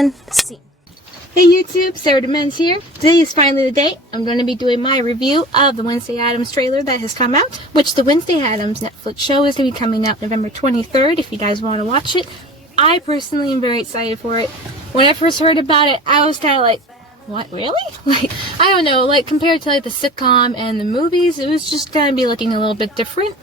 and scene. Hey YouTube, Sarah Demens here. Today is finally the day. I'm going to be doing my review of the Wednesday Addams trailer that has come out, which the Wednesday Addams Netflix show is going to be coming out November 23rd if you guys want to watch it. I personally am very excited for it. When I first heard about it, I was kind of like, what, really? Like, I don't know, like compared to like the sitcom and the movies, it was just going to be looking a little bit different.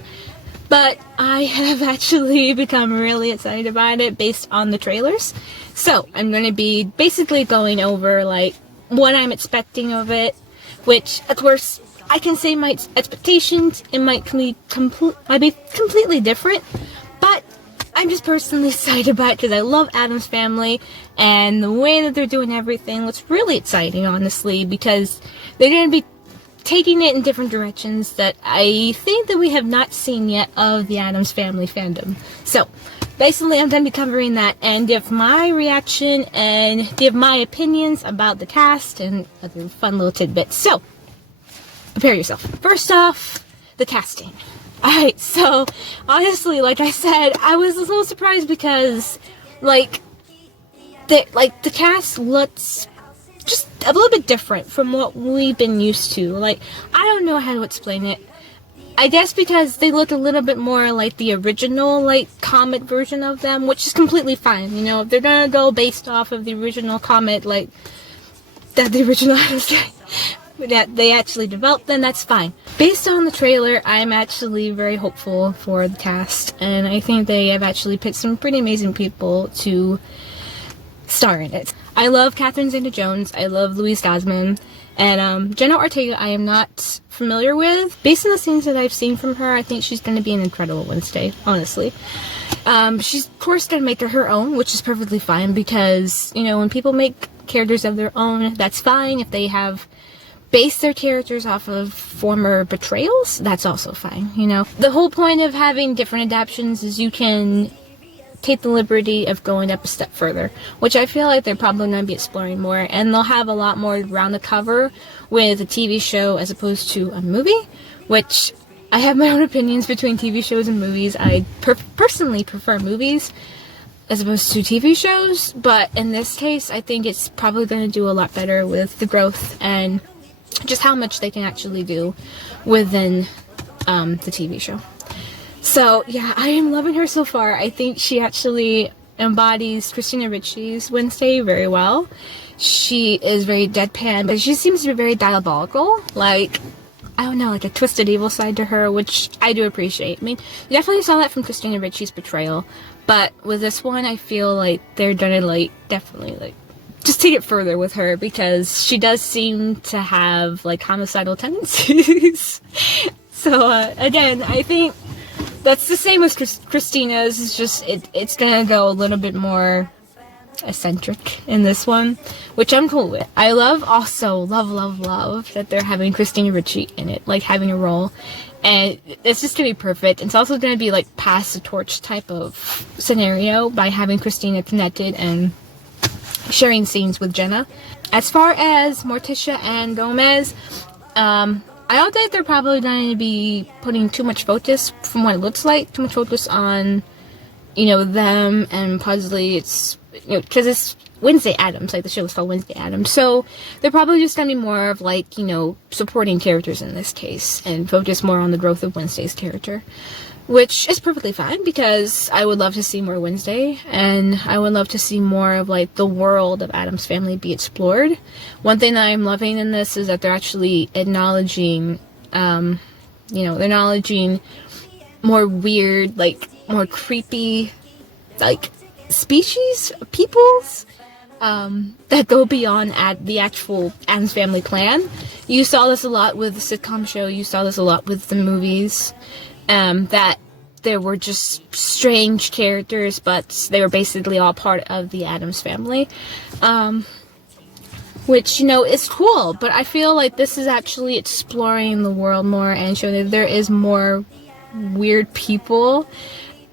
But I have actually become really excited about it based on the trailers. So I'm going to be basically going over like what I'm expecting of it, which of course I can say my expectations, it might be completely different, but I'm just personally excited about it because I love Addams Family and the way that they're doing everything looks really exciting, honestly, because they're going to be taking it in different directions that I think that we have not seen yet of the Addams Family fandom. So basically I'm going to be covering that and give my reaction and give my opinions about the cast and other fun little tidbits. So prepare yourself. First off, the casting. Alright, so honestly, like I said, I was a little surprised because like the cast looks just a little bit different from what we've been used to. Like, I don't know how to explain it. I guess because they look a little bit more like the original, like, comic version of them, which is completely fine, you know. If they're gonna go based off of the original comic, like, that the original Addams that they actually developed, then that's fine. Based on the trailer, I'm actually very hopeful for the cast, and I think they have actually picked some pretty amazing people to star in it. I love Catherine Zeta-Jones, I love Louise Gasman, and Jenna Ortega I am not familiar with. Based on the scenes that I've seen from her, I think she's going to be an incredible Wednesday, honestly. She's of course going to make her own, which is perfectly fine because, you know, when people make characters of their own, that's fine. If they have based their characters off of former betrayals, that's also fine, you know. The whole point of having different adaptations is you can take the liberty of going up a step further, which I feel like they're probably going to be exploring more, and they'll have a lot more ground to cover with a TV show as opposed to a movie, which I have my own opinions between TV shows and movies. I personally prefer movies as opposed to TV shows, but in this case I think it's probably going to do a lot better with the growth and just how much they can actually do within the TV show. So, yeah, I am loving her so far. I think she actually embodies Christina Ricci's Wednesday very well. She is very deadpan, but she seems to be very diabolical. Like, I don't know, like a twisted evil side to her, which I do appreciate. I mean, you definitely saw that from Christina Ricci's Betrayal, but with this one, I feel like they're gonna, like, definitely, like, just take it further with her because she does seem to have, like, homicidal tendencies. So, again, I think that's the same with Christina's. It's just it's gonna go a little bit more eccentric in this one, which I'm cool with. I love that they're having Christina Ricci in it, like having a role, and it's just gonna be perfect. It's also gonna be like pass the torch type of scenario by having Christina connected and sharing scenes with Jenna. As far as Morticia and Gomez, I don't think they're probably going to be putting too much focus, from what it looks like, too much focus on, you know, them and Puzzley. It's, you know, because it's Wednesday Addams, like the show is called Wednesday Addams. So they're probably just going to be more of like, you know, supporting characters in this case and focus more on the growth of Wednesday's character, which is perfectly fine because I would love to see more Wednesday and I would love to see more of like the world of Addams Family be explored. One thing that I'm loving in this is that they're actually acknowledging, you know, they're acknowledging more weird, like more creepy, like species, peoples, that go beyond the actual Addams Family clan. You saw this a lot with the sitcom show, you saw this a lot with the movies. That there were just strange characters, but they were basically all part of the Addams Family, which, you know, is cool, but I feel like this is actually exploring the world more and showing that there is more weird people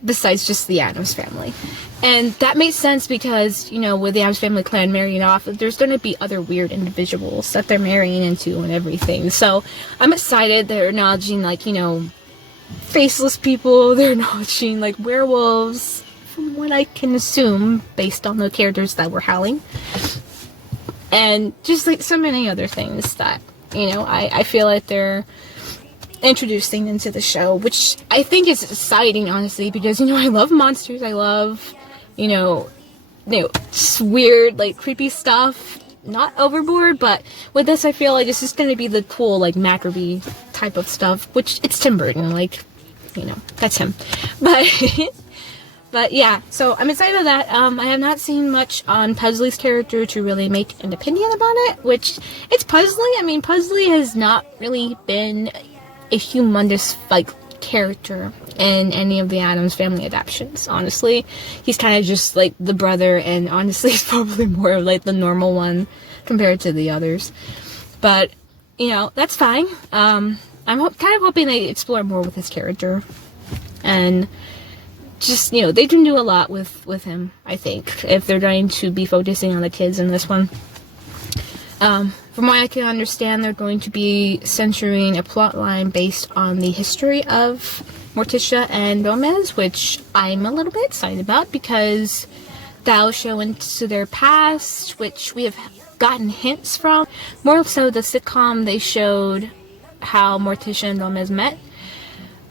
besides just the Addams Family. And that makes sense because, you know, with the Addams Family clan marrying off, there's going to be other weird individuals that they're marrying into and everything. So I'm excited they're acknowledging, like, you know, faceless people, they're acknowledging like werewolves, from what I can assume based on the characters that were howling. And just like so many other things that, you know, I feel like they're introducing into the show, which I think is exciting, honestly, because, you know, I love monsters. I love, you know, just weird, like, creepy stuff. Not overboard, but with this I feel like this is going to be the cool, like, Macabre type of stuff, which it's Tim Burton, like, you know, that's him. But yeah, so I'm excited about that. I have not seen much on Pugsley's character to really make an opinion about it, which, it's Pugsley. I mean, Pugsley has not really been a humongous, like, character in any of the Addams Family adaptations, honestly. He's kind of just, like, the brother, and honestly, he's probably more of, like, the normal one compared to the others. But, you know, that's fine. I'm kind of hoping they explore more with his character. And just, you know, they can do a lot with him, I think, if they're going to be focusing on the kids in this one. From what I can understand, they're going to be centering a plot line based on the history of Morticia and Gomez, which I'm a little bit excited about, because that'll show into their past, which we have gotten hints from. More so the sitcom, they showed how Morticia and Gomez met,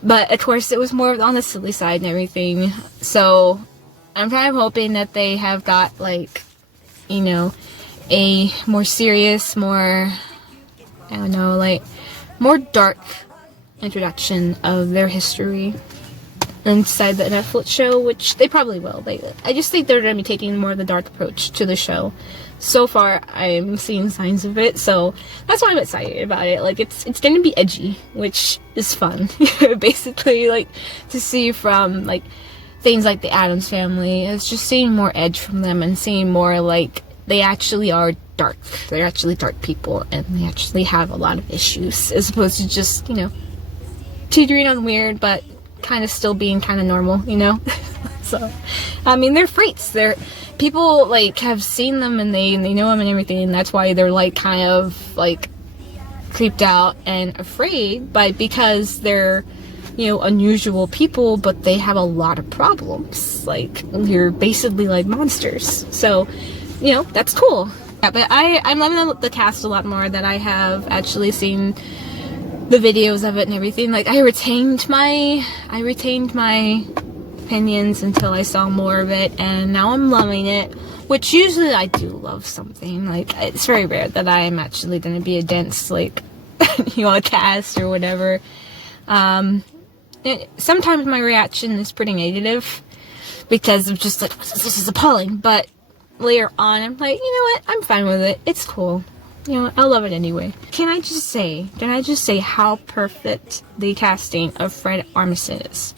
but of course it was more on the silly side and everything. So I'm kind of hoping that they have got, like, you know, a more serious, more, I don't know, like, more dark introduction of their history inside the Netflix show, which they probably will. I just think they're going to be taking more of the dark approach to the show. So far, I'm seeing signs of it, so that's why I'm excited about it. Like, it's going to be edgy, which is fun. Basically, like, to see from, like, things like the Addams Family, it's just seeing more edge from them and seeing more, like, they actually are dark. They're actually dark people, and they actually have a lot of issues, as opposed to just, you know, teetering on weird, but kind of still being kind of normal, you know? So, I mean, they're freaks. They're, people, like, have seen them, and they know them and everything, and that's why they're, like, kind of, like, creeped out and afraid, but because they're, you know, unusual people, but they have a lot of problems. Like, they're basically like monsters. So, you know, that's cool. Yeah, but I'm loving the cast a lot more that I have actually seen the videos of it and everything. Like, I retained my opinions until I saw more of it, and now I'm loving it, which usually I do love something. Like, it's very rare that I am actually going to be against, like, you know, a cast or whatever. Sometimes my reaction is pretty negative because of just like, this is appalling, but later on I'm like, you know what, I'm fine with it, it's cool, you know, I love it anyway. Can I just say how perfect the casting of Fred Armisen is?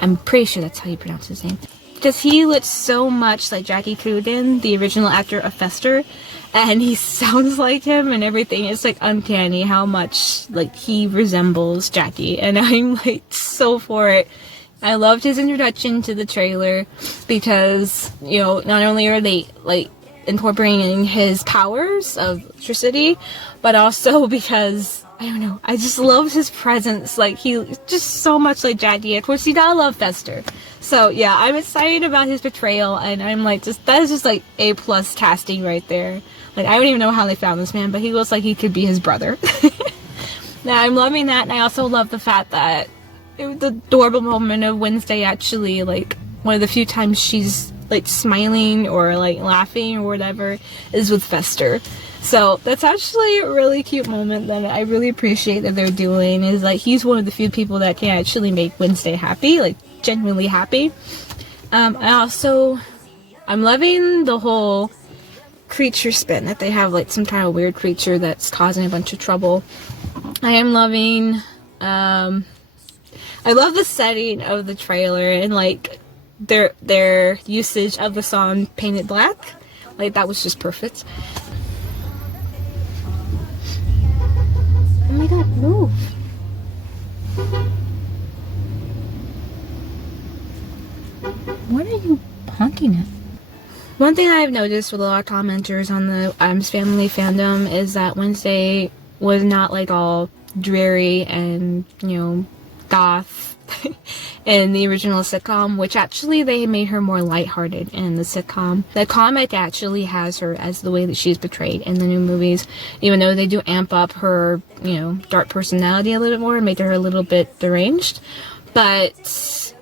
I'm pretty sure that's how you pronounce his name, because he looks so much like Jackie Coogan, the original actor of Fester, and he sounds like him and everything. It's like uncanny how much, like, he resembles Jackie, and I'm like so for it. I loved his introduction to the trailer because, you know, not only are they, like, incorporating his powers of electricity, but also because, I don't know, I just loved his presence. Like, he just so much like Jackie. Of course, you gotta love Fester. So, yeah, I'm excited about his portrayal, and I'm like, that is just, like, A+ casting right there. Like, I don't even know how they found this man, but he looks like he could be his brother. Now, I'm loving that, and I also love the fact that the adorable moment of Wednesday actually, like, one of the few times she's, like, smiling or, like, laughing or whatever is with Fester. So that's actually a really cute moment that I really appreciate that they're doing, is, like, he's one of the few people that can actually make Wednesday happy, like, genuinely happy. I'm loving the whole creature spin, that they have, like, some kind of weird creature that's causing a bunch of trouble. I am loving, I love the setting of the trailer and, like, their usage of the song Painted Black. Like, that was just perfect. Oh my god, move. What are you honking at? One thing I've noticed with a lot of commenters on the Addams Family fandom is that Wednesday was not, like, all dreary and, you know, goth in the original sitcom, which actually they made her more lighthearted in the sitcom. The comic actually has her as the way that she's portrayed in the new movies, even though they do amp up her, you know, dark personality a little more and make her a little bit deranged. But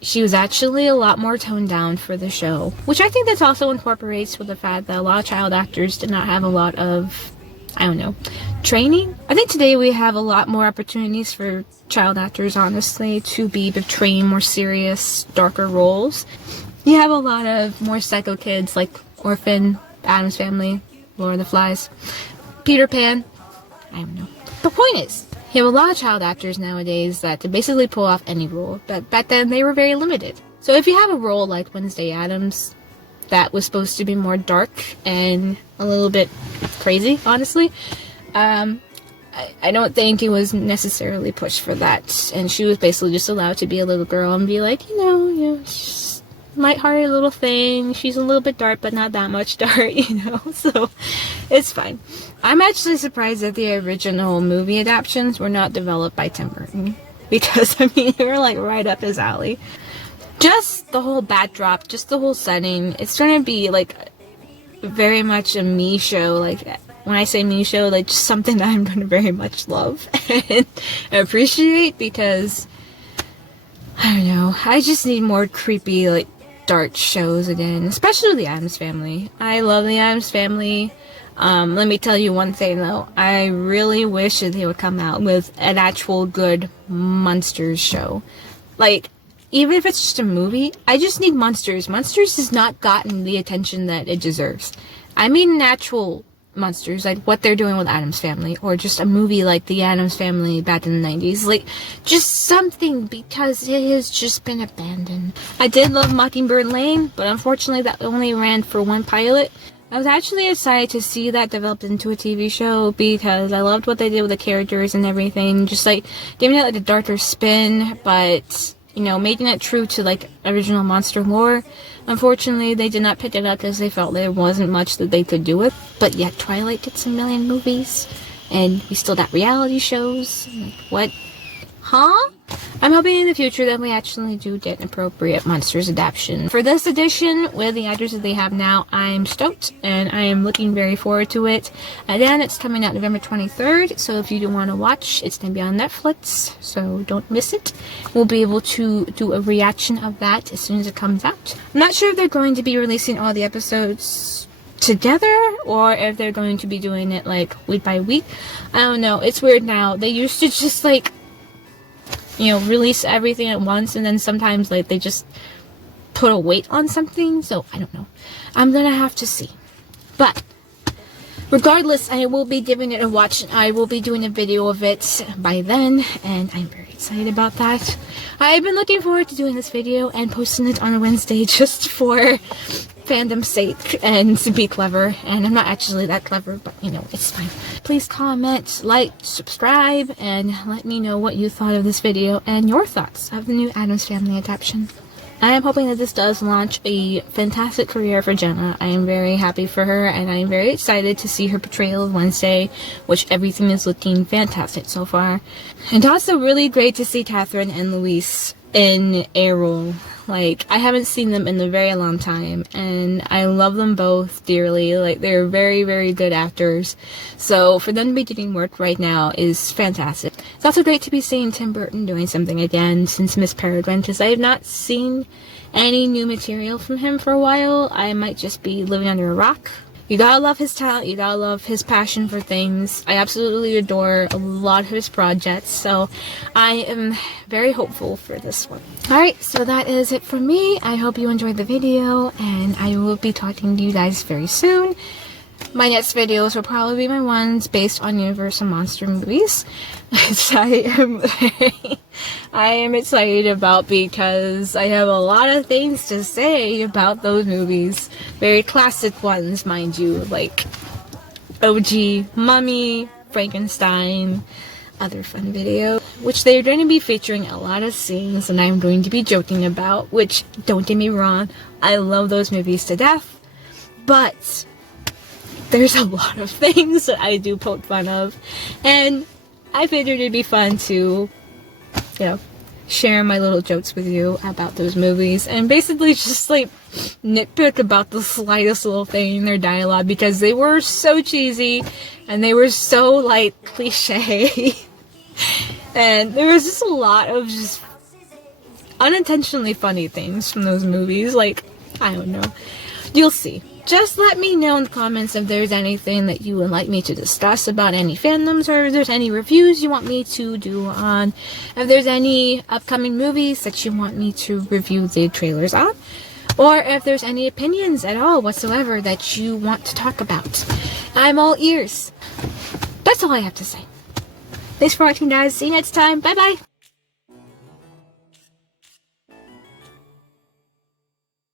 she was actually a lot more toned down for the show, which I think that's also incorporates with the fact that a lot of child actors did not have a lot of, I don't know, training. I think today we have a lot more opportunities for child actors, honestly, to be portraying more serious, darker roles. You have a lot of more psycho kids like Orphan, Addams Family, Lord of the Flies, Peter Pan, I don't know. The point is, you have a lot of child actors nowadays that can basically pull off any role, but back then they were very limited. So if you have a role like Wednesday Addams that was supposed to be more dark and a little bit crazy, honestly, I don't think it was necessarily pushed for that, and she was basically just allowed to be a little girl and be like, you know, she's a lighthearted little thing, she's a little bit dark, but not that much dark, you know, so it's fine. I'm actually surprised that the original movie adaptations were not developed by Tim Burton, because, I mean, they were, like, right up his alley. Just the whole backdrop, just the whole setting, it's gonna be, like, very much a me show. Like, when I say me show, like, just something that I'm gonna very much love and appreciate, because, I don't know, I just need more creepy, like, dark shows again, especially the Addams Family. I love the Addams Family. Let me tell you one thing though, I really wish that they would come out with an actual good Monsters show. Like, even if it's just a movie, I just need Monsters. Monsters has not gotten the attention that it deserves. I mean actual Monsters, like what they're doing with Addams Family, or just a movie like the Addams Family back in the 90s. Like, just something, because it has just been abandoned. I did love Mockingbird Lane, but unfortunately that only ran for one pilot. I was actually excited to see that developed into a TV show, because I loved what they did with the characters and everything, just like giving it like a darker spin, but, you know, making it true to like original monster lore. Unfortunately, they did not pick it up because they felt there wasn't much that they could do with. But yet Twilight gets a million movies, and we still got reality shows. Like, what? Huh? I'm hoping in the future that we actually do get an appropriate Monsters adaptation. For this edition, with the actors that they have now, I'm stoked, and I am looking very forward to it. Again, it's coming out November 23rd, so if you do want to watch, it's going to be on Netflix, so don't miss it. We'll be able to do a reaction of that as soon as it comes out. I'm not sure if they're going to be releasing all the episodes together, or if they're going to be doing it, like, week by week. I don't know. It's weird now. They used to just, like, you know, release everything at once, and then sometimes, like, they just put a weight on something, so I don't know. I'm gonna have to see. But regardless, I will be giving it a watch, and I will be doing a video of it by then, and I'm very excited about that. I've been looking forward to doing this video and posting it on a Wednesday just for fandom's sake and to be clever, and I'm not actually that clever, but you know, it's fine. Please comment, like, subscribe, and let me know what you thought of this video and your thoughts of the new Addams Family adaptation. I am hoping that this does launch a fantastic career for Jenna. I am very happy for her, and I am very excited to see her portrayal of Wednesday, which everything is looking fantastic so far. And also really great to see Catherine and Luis in a role. Like, I haven't seen them in a very long time, and I love them both dearly. Like, they're very, very good actors. So for them to be getting work right now is fantastic. It's also great to be seeing Tim Burton doing something again since Miss Peregrine, because I have not seen any new material from him for a while. I might just be living under a rock. You gotta love his talent, you gotta love his passion for things. I absolutely adore a lot of his projects, so I am very hopeful for this one. Alright, so that is it for me. I hope you enjoyed the video, and I will be talking to you guys very soon. My next videos will probably be my ones based on Universal Monster movies, which I am excited about, because I have a lot of things to say about those movies. Very classic ones, mind you, like OG, Mummy, Frankenstein, other fun videos, which they're going to be featuring a lot of scenes and I'm going to be joking about, which, don't get me wrong, I love those movies to death, but there's a lot of things that I do poke fun of, and I figured it'd be fun to, you know, share my little jokes with you about those movies, and basically just like nitpick about the slightest little thing in their dialogue, because they were so cheesy and they were so like cliche. And there was just a lot of just unintentionally funny things from those movies. Like, I don't know. You'll see. Just let me know in the comments if there's anything that you would like me to discuss about any fandoms, or if there's any reviews you want me to do on, if there's any upcoming movies that you want me to review the trailers on, or if there's any opinions at all whatsoever that you want to talk about. I'm all ears. That's all I have to say. Thanks for watching, guys. See you next time. Bye-bye.